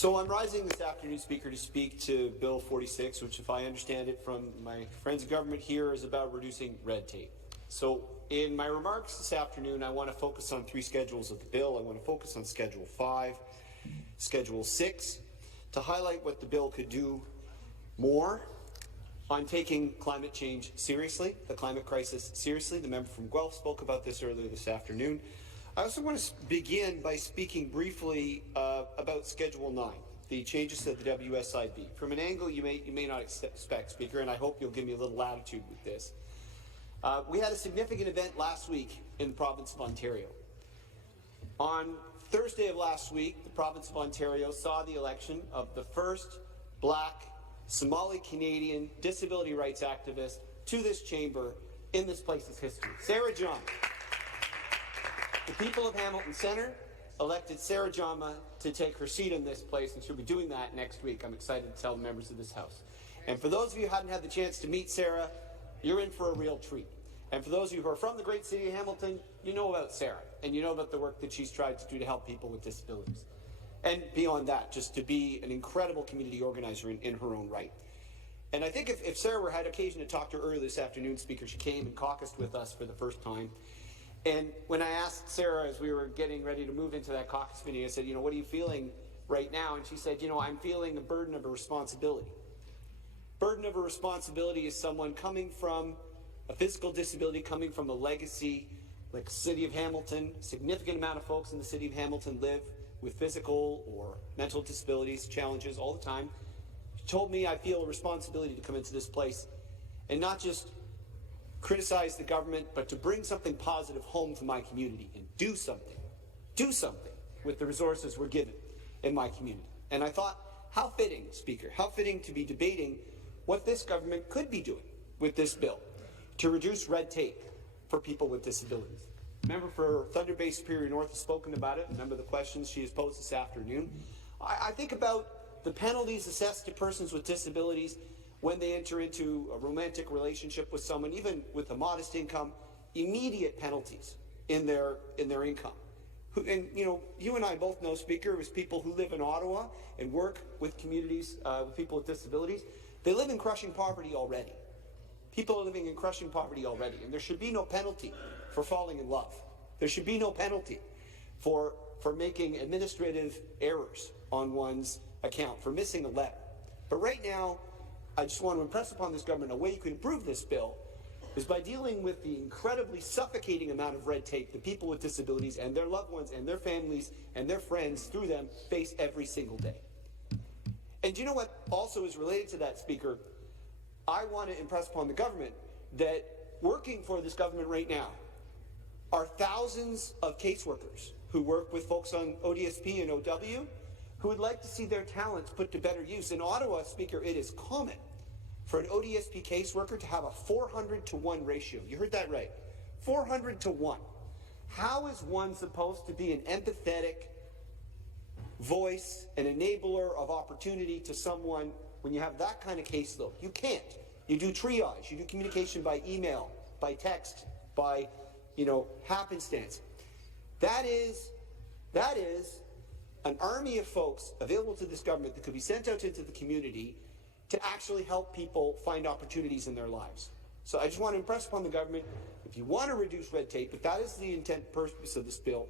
So I'm rising this afternoon, Speaker, to speak to Bill 46, which, if I understand it from my friends in government here, is about reducing red tape. So in my remarks this afternoon, I want to focus on three schedules of the bill. I want to focus on Schedule 5, Schedule 6, to highlight what the bill could do more on taking climate change seriously, the climate crisis seriously. The member from Guelph spoke about this earlier this afternoon. I also want to begin by speaking briefly about Schedule 9, the changes to the WSIB. From an angle you may not expect, Speaker, and I hope you'll give me a little latitude with this. We had a significant event last week in the province of Ontario. On Thursday of last week, the province of Ontario saw the election of the first Black Somali-Canadian disability rights activist to this chamber in this place's history, Sarah Jama. The people of Hamilton Centre elected Sarah Jama to take her seat in this place, and she'll be doing that next week. I'm excited to tell the members of this House. And for those of you who hadn't had the chance to meet Sarah, you're in for a real treat. And for those of you who are from the great city of Hamilton, you know about Sarah, and you know about the work that she's tried to do to help people with disabilities. And beyond that, just to be an incredible community organizer in her own right. And I think if Sarah had occasion to talk to her earlier this afternoon, Speaker, she came and caucused with us for the first time. And when I asked Sarah as we were getting ready to move into that caucus meeting, I said, what are you feeling right now? And she said, I'm feeling a burden of a responsibility. Burden of a responsibility is someone coming from a physical disability, coming from a legacy like the city of Hamilton. A significant amount of folks in the city of Hamilton live with physical or mental disabilities, challenges all the time. She told me I feel a responsibility to come into this place and not just criticize the government, but to bring something positive home to my community and do something with the resources we're given in my community. And I thought, how fitting, Speaker, how fitting to be debating what this government could be doing with this bill to reduce red tape for people with disabilities. Member for Thunder Bay Superior North has spoken about it. A number of the questions she has posed this afternoon. I think about the penalties assessed to persons with disabilities when they enter into a romantic relationship with someone, even with a modest income, immediate penalties in their income. And you and I both know, Speaker, as people who live in Ottawa and work with communities with people with disabilities, they live in crushing poverty already. People are living in crushing poverty already, and there should be no penalty for falling in love. There should be no penalty for making administrative errors on one's account, for missing a letter. But right now, I just want to impress upon this government a way you can improve this bill is by dealing with the incredibly suffocating amount of red tape that people with disabilities and their loved ones and their families and their friends through them face every single day. And do you know what also is related to that, Speaker? I want to impress upon the government that working for this government right now are thousands of caseworkers who work with folks on ODSP and OW who would like to see their talents put to better use. In Ottawa, Speaker, it is common for an ODSP caseworker to have a 400-to-1 ratio. You heard that right. 400-to-1. How is one supposed to be an empathetic voice, an enabler of opportunity to someone when you have that kind of caseload? You can't. You do triage. You do communication by email, by text, by, happenstance. That is an army of folks available to this government that could be sent out into the community to actually help people find opportunities in their lives. So I just want to impress upon the government, if you want to reduce red tape, if that is the intent purpose of this bill,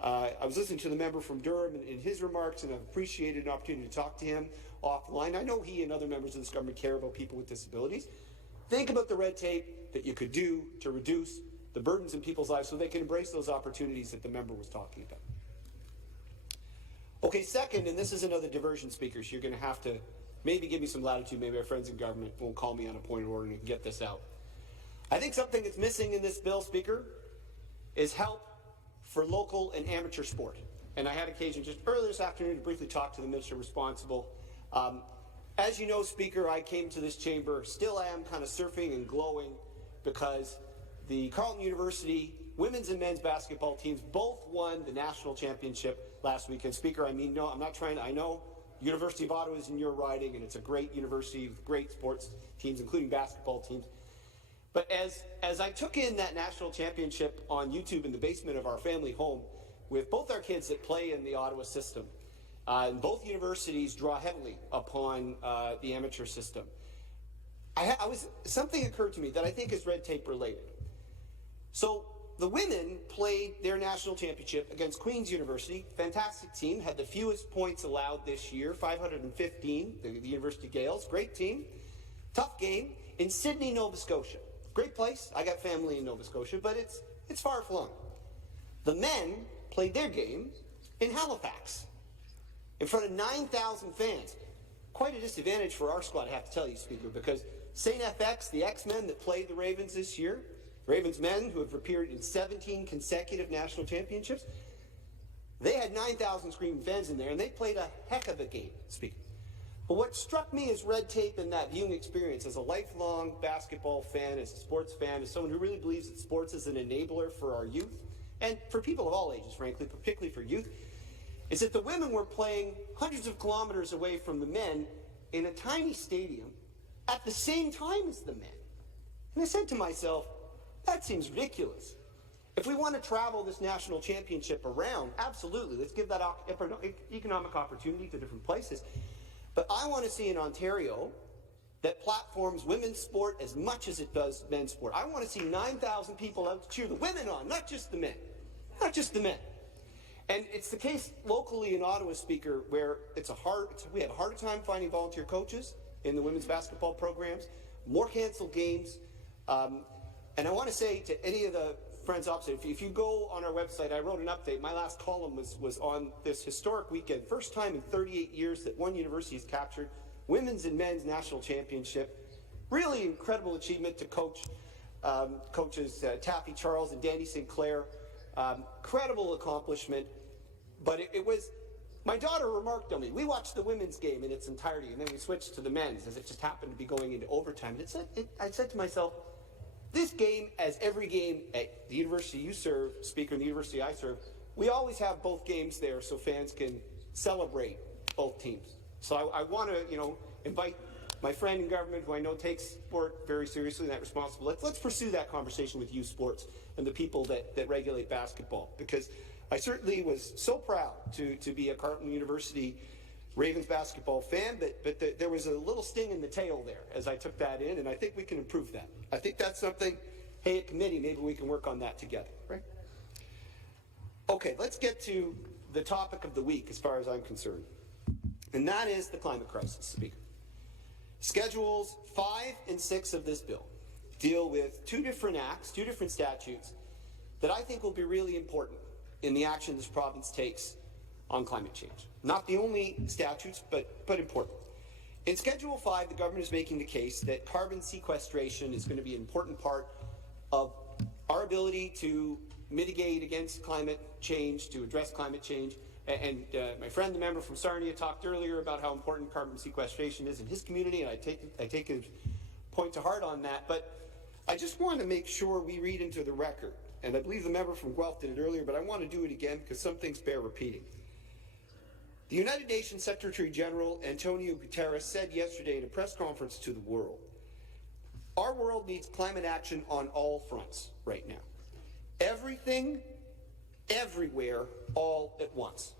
I was listening to the member from Durham in his remarks, and I've appreciated an opportunity to talk to him offline. I know he and other members of this government care about people with disabilities. Think about the red tape that you could do to reduce the burdens in people's lives so they can embrace those opportunities that the member was talking about. Okay, second, and this is another diversion, Speaker, so you're going to have to maybe give me some latitude. Maybe our friends in government won't call me on a point of order and we can get this out. I think something that's missing in this bill, Speaker, is help for local and amateur sport. And I had occasion just earlier this afternoon to briefly talk to the minister responsible. As you know, Speaker, I came to this chamber, still am kind of surfing and glowing because the Carleton University women's and men's basketball teams both won the national championship last week. And Speaker, I know University of Ottawa is in your riding, and it's a great university with great sports teams, including basketball teams. But as I took in that national championship on YouTube in the basement of our family home with both our kids that play in the Ottawa system, And both universities draw heavily upon the amateur system. Something occurred to me that I think is red tape related. So the women played their national championship against Queen's University. Fantastic team, had the fewest points allowed this year, 515, the University Gales. Great team. Tough game in Sydney, Nova Scotia. Great place. I got family in Nova Scotia, but it's far flung. The men played their game in Halifax in front of 9,000 fans. Quite a disadvantage for our squad, I have to tell you, Speaker, because St. FX, the X-Men that played the Ravens this year, Ravens men who have appeared in 17 consecutive national championships, they had 9,000 screaming fans in there, and they played a heck of a game, Speaker. But what struck me as red tape in that viewing experience, as a lifelong basketball fan, as a sports fan, as someone who really believes that sports is an enabler for our youth, and for people of all ages, frankly, but particularly for youth, is that the women were playing hundreds of kilometers away from the men in a tiny stadium at the same time as the men. And I said to myself, that seems ridiculous. If we want to travel this national championship around, absolutely, let's give that economic opportunity to different places. But I want to see in Ontario that platforms women's sport as much as it does men's sport. I want to see 9,000 people out to cheer the women on, not just the men. Not just the men. And it's the case locally in Ottawa, Speaker, where we have a harder time finding volunteer coaches in the women's basketball programs, more canceled games. And I want to say to any of the friends opposite, if you go on our website, I wrote an update. My last column was on this historic weekend. First time in 38 years that one university has captured women's and men's national championship. Really incredible achievement to coaches Taffy Charles and Danny Sinclair. Incredible accomplishment. But it was, my daughter remarked on me, we watched the women's game in its entirety, and then we switched to the men's, as it just happened to be going into overtime. And I said to myself, this game, as every game at the university you serve, Speaker, and the university I serve, we always have both games there so fans can celebrate both teams. So I want to, invite my friend in government, who I know takes sport very seriously and that responsible. Let's pursue that conversation with youth sports and the people that regulate basketball, because I certainly was so proud to be a Carleton University Ravens basketball fan, but there was a little sting in the tail there as I took that in, and I think we can improve that. I think that's something, hey, at committee, maybe we can work on that together, right? Okay, let's get to the topic of the week as far as I'm concerned, and that is the climate crisis, Speaker. Schedules 5 and 6 of this bill deal with two different acts, two different statutes that I think will be really important in the action this province takes on climate change. Not the only statutes, but important. In Schedule 5, the government is making the case that carbon sequestration is going to be an important part of our ability to mitigate against climate change, to address climate change. And my friend, the member from Sarnia, talked earlier about how important carbon sequestration is in his community, and I take his point to heart on that. But I just want to make sure we read into the record, and I believe the member from Guelph did it earlier, but I want to do it again because some things bear repeating. The United Nations Secretary General Antonio Guterres said yesterday in a press conference to the world, our world needs climate action on all fronts right now. Everything, everywhere, all at once.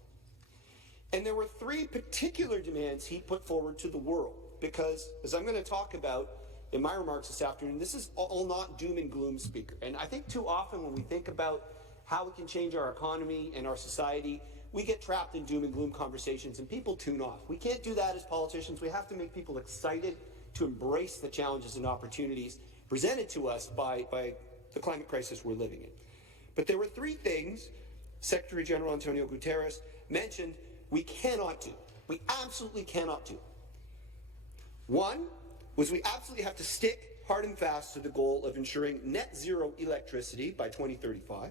And there were three particular demands he put forward to the world because, as I'm going to talk about in my remarks this afternoon, this is all not doom and gloom, Speaker. And I think too often when we think about how we can change our economy and our society, we get trapped in doom and gloom conversations and people tune off. We can't do that as politicians. We have to make people excited to embrace the challenges and opportunities presented to us by the climate crisis we're living in. But there were three things Secretary General Antonio Guterres mentioned we cannot do. We absolutely cannot do. One was we absolutely have to stick hard and fast to the goal of ensuring net zero electricity by 2035.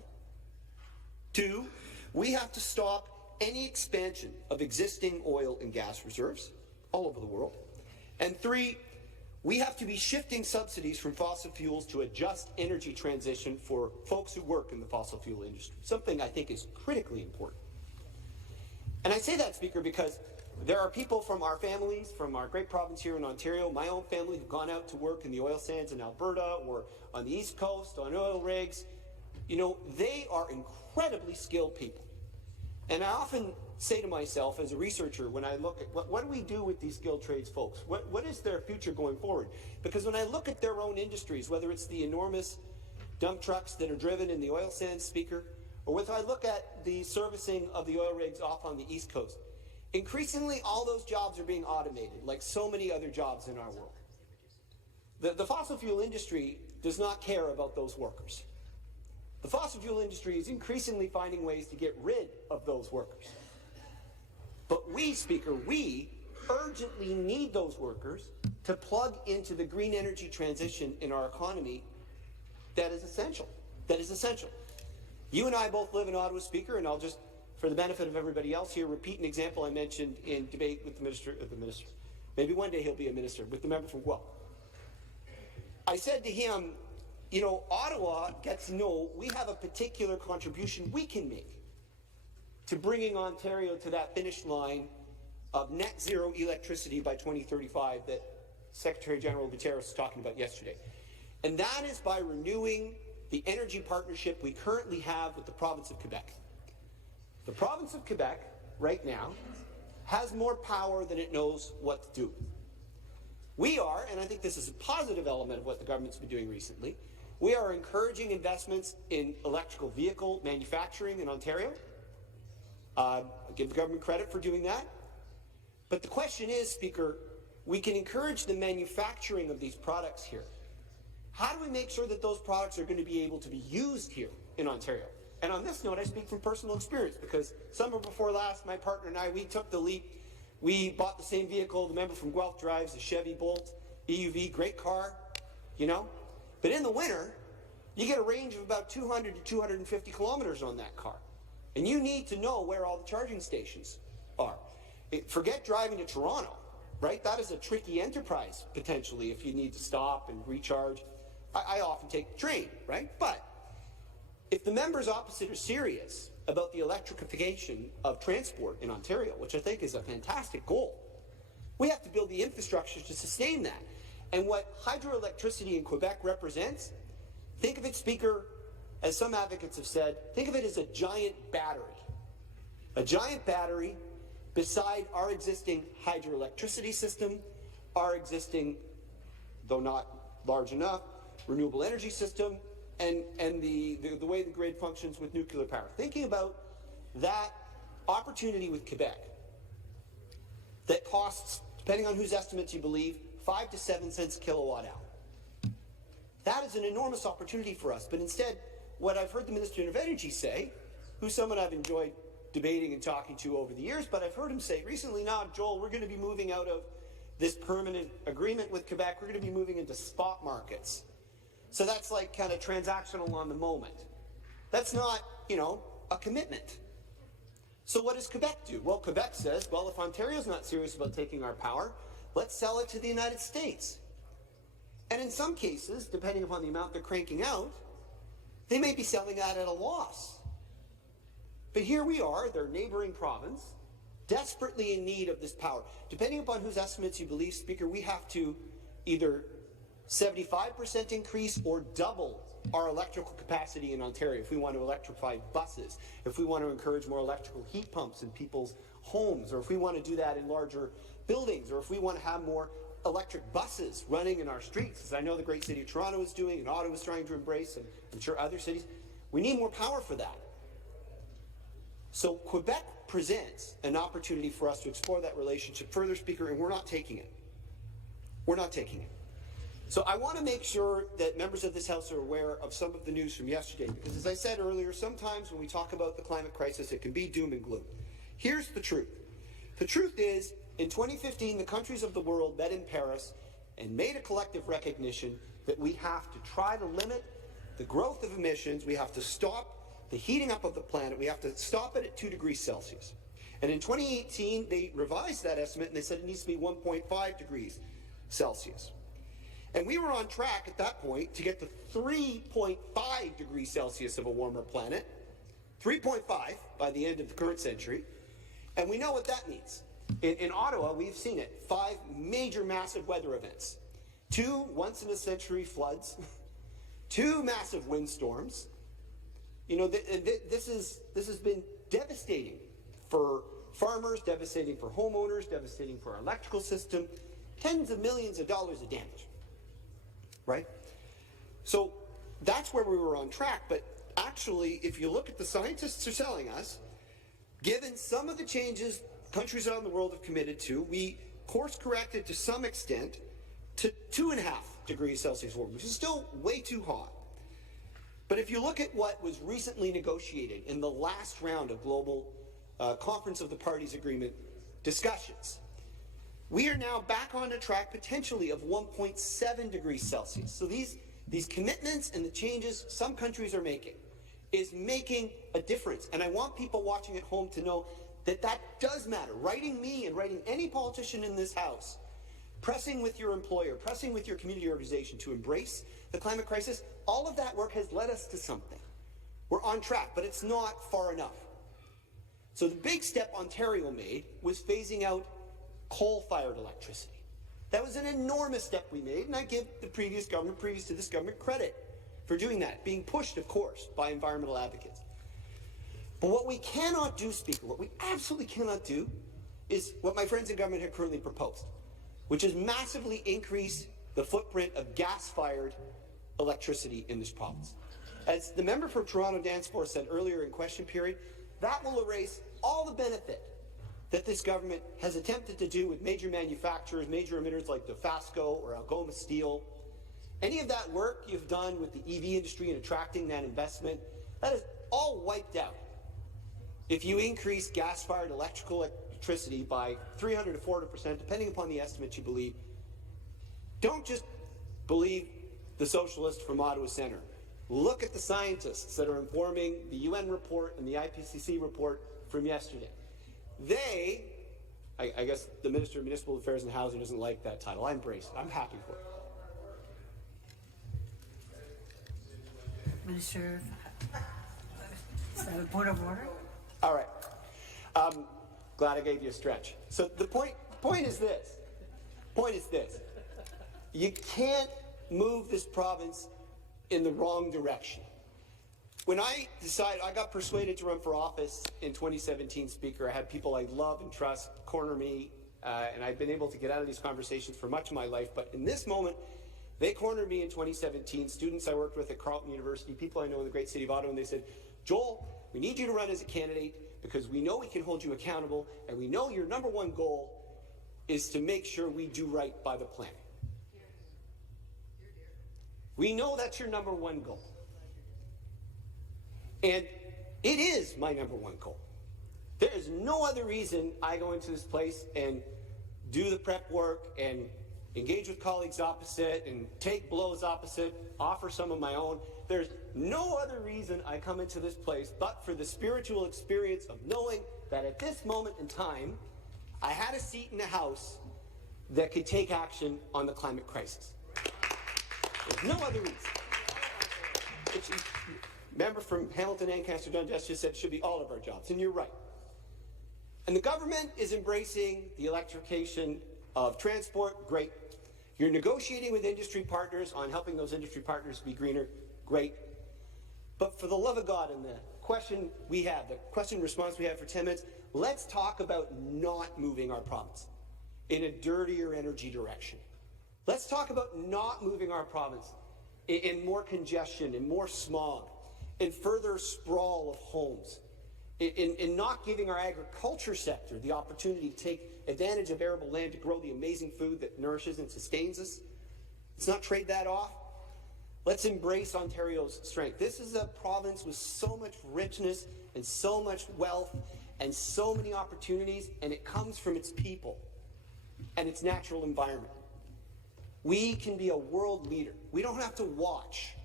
Two, we have to stop any expansion of existing oil and gas reserves all over the world. And three, we have to be shifting subsidies from fossil fuels to a just energy transition for folks who work in the fossil fuel industry, something I think is critically important. And I say that, Speaker, because there are people from our families, from our great province here in Ontario, my own family, who've gone out to work in the oil sands in Alberta or on the East Coast on oil rigs. You know, they are incredibly skilled people. And I often say to myself as a researcher, when I look at what do we do with these skilled trades folks? What is their future going forward? Because when I look at their own industries, whether it's the enormous dump trucks that are driven in the oil sands, Speaker, or whether I look at the servicing of the oil rigs off on the East Coast, increasingly all those jobs are being automated, like so many other jobs in our world. The fossil fuel industry does not care about those workers. The fossil fuel industry is increasingly finding ways to get rid of those workers. But we, Speaker, we urgently need those workers to plug into the green energy transition in our economy that is essential. That is essential. You and I both live in Ottawa, Speaker, and I'll just, for the benefit of everybody else here, repeat an example I mentioned in debate with the minister. Maybe one day he'll be a minister, with the member from Guelph. I said to him, you know, Ottawa gets to know we have a particular contribution we can make to bringing Ontario to that finish line of net zero electricity by 2035 that Secretary General Guterres was talking about yesterday. And that is by renewing the energy partnership we currently have with the province of Quebec. The province of Quebec, right now, has more power than it knows what to do. We are, and I think this is a positive element of what the government's been doing recently, we are encouraging investments in electrical vehicle manufacturing in Ontario. I give the government credit for doing that. But the question is, Speaker, we can encourage the manufacturing of these products here. How do we make sure that those products are going to be able to be used here in Ontario? And on this note, I speak from personal experience because summer before last, my partner and I, we took the leap. We bought the same vehicle the member from Guelph drives, a Chevy Bolt EUV, great car, you know. But in the winter, you get a range of about 200 to 250 kilometers on that car. And you need to know where all the charging stations are. Forget driving to Toronto, right? That is a tricky enterprise, potentially, if you need to stop and recharge. I often take the train, right? But if the members opposite are serious about the electrification of transport in Ontario, which I think is a fantastic goal, we have to build the infrastructure to sustain that. And what hydroelectricity in Quebec represents, think of it, Speaker, as some advocates have said, think of it as a giant battery. A giant battery beside our existing hydroelectricity system, our existing, though not large enough, renewable energy system, and the way the grid functions with nuclear power. Thinking about that opportunity with Quebec that costs, depending on whose estimates you believe, 5 to 7 cents a kilowatt hour. That is an enormous opportunity for us. But instead, what I've heard the Minister of Energy say, who's someone I've enjoyed debating and talking to over the years, but I've heard him say recently, now, Joel, we're going to be moving out of this permanent agreement with Quebec. We're going to be moving into spot markets. So that's like kind of transactional on the moment. That's not, you know, a commitment. So what does Quebec do? Well, Quebec says, well, if Ontario's not serious about taking our power, let's sell it to the United States. And in some cases, depending upon the amount they're cranking out, they may be selling that at a loss. But here we are, their neighboring province, desperately in need of this power. Depending upon whose estimates you believe, Speaker, we have to either 75% increase or double our electrical capacity in Ontario if we want to electrify buses, if we want to encourage more electrical heat pumps in people's homes, or if we want to do that in larger buildings, or if we want to have more electric buses running in our streets, as I know the great city of Toronto is doing and Ottawa is trying to embrace, and I'm sure other cities. We need more power for that. So Quebec presents an opportunity for us to explore that relationship further, Speaker, and we're not taking it. We're not taking it. So I want to make sure that members of this House are aware of some of the news from yesterday, because as I said earlier, sometimes when we talk about the climate crisis, it can be doom and gloom. Here's the truth. The truth is, in 2015, the countries of the world met in Paris and made a collective recognition that we have to try to limit the growth of emissions, we have to stop the heating up of the planet, we have to stop it at 2 degrees Celsius. And in 2018, they revised that estimate and they said it needs to be 1.5 degrees Celsius. And we were on track at that point to get to 3.5 degrees Celsius of a warmer planet, 3.5 by the end of the current century. And we know what that means. In Ottawa, we've seen it. 5 major massive weather events. 2 once-in-a-century floods. 2 massive windstorms. You know, this has been devastating for farmers, devastating for homeowners, devastating for our electrical system, tens of millions of dollars of damage, right? So that's where we were on track, but actually, if you look at the scientists are telling us, given some of the changes countries around the world have committed to, we course corrected to some extent to 2.5 degrees Celsius warming, which is still way too hot. But if you look at what was recently negotiated in the last round of global Conference of the Parties Agreement discussions, we are now back on a track potentially of 1.7 degrees Celsius. So these commitments and the changes some countries are making is making a difference. And I want people watching at home to know that that does matter. Writing me and writing any politician in this House, pressing with your employer, pressing with your community organization to embrace the climate crisis, all of that work has led us to something. We're on track, but it's not far enough. So the big step Ontario made was phasing out coal-fired electricity. That was an enormous step we made, and I give the previous government, previous to this government, credit for doing that, being pushed, of course, by environmental advocates. But what we cannot do, Speaker, what we absolutely cannot do is what my friends in government have currently proposed, which is massively increase the footprint of gas-fired electricity in this province. As the member for Toronto Danforth said earlier in question period, that will erase all the benefit that this government has attempted to do with major manufacturers, major emitters like Dofasco or Algoma Steel. Any of that work you've done with the EV industry and attracting that investment, that is all wiped out if you increase gas-fired electricity by 300 to 400%, depending upon the estimates you believe. Don't just believe the socialist from Ottawa Centre. Look at the scientists that are informing the UN report and the IPCC report from yesterday. They, I guess the Minister of Municipal Affairs and Housing doesn't like that title. I embrace it. I'm happy for it. Minister, is that a point of order? All right. Glad I gave you a stretch. So the point is this. You can't move this province in the wrong direction. When I got persuaded to run for office in 2017, Speaker, I had people I love and trust corner me, and I've been able to get out of these conversations for much of my life. But in this moment, they cornered me in 2017, students I worked with at Carleton University, people I know in the great city of Ottawa, and they said, Joel, we need you to run as a candidate because we know we can hold you accountable, and we know your number one goal is to make sure we do right by the planet. We know that's your number one goal. And it is my number one goal. There is no other reason I go into this place and do the prep work and engage with colleagues opposite and take blows opposite, offer some of my own. There's no other reason I come into this place but for the spiritual experience of knowing that at this moment in time, I had a seat in the House that could take action on the climate crisis. There's no other reason. Member from Hamilton, Ancaster, Dundas just said it should be all of our jobs, and you're right. And the government is embracing the electrification of transport, great. You're negotiating with industry partners on helping those industry partners be greener, great. But for the love of God, in the question response we have for 10 minutes, let's talk about not moving our province in a dirtier energy direction. Let's talk about not moving our province in more congestion, in more smog, in further sprawl of homes, in not giving our agriculture sector the opportunity to take advantage of arable land to grow the amazing food that nourishes and sustains us. Let's not trade that off. Let's embrace Ontario's strength. This is a province with so much richness and so much wealth and so many opportunities, and it comes from its people and its natural environment. We can be a world leader. We don't have to watch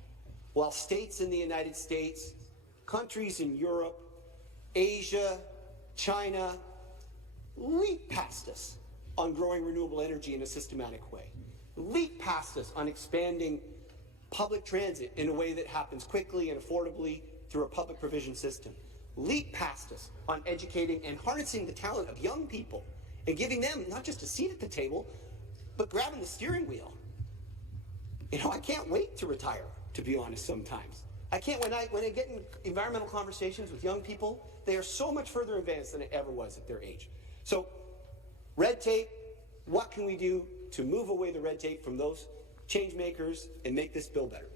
while states in the United States, countries in Europe, Asia, China, leap past us on growing renewable energy in a systematic way. Leap past us on expanding public transit in a way that happens quickly and affordably through a public provision system. Leap past us on educating and harnessing the talent of young people and giving them not just a seat at the table, but grabbing the steering wheel. You know, I can't wait to retire, to be honest, sometimes. I can't, when I get in environmental conversations with young people they are so much further advanced than it ever was at their age. So, red tape, what can we do to move away the red tape from those change makers and make this bill better?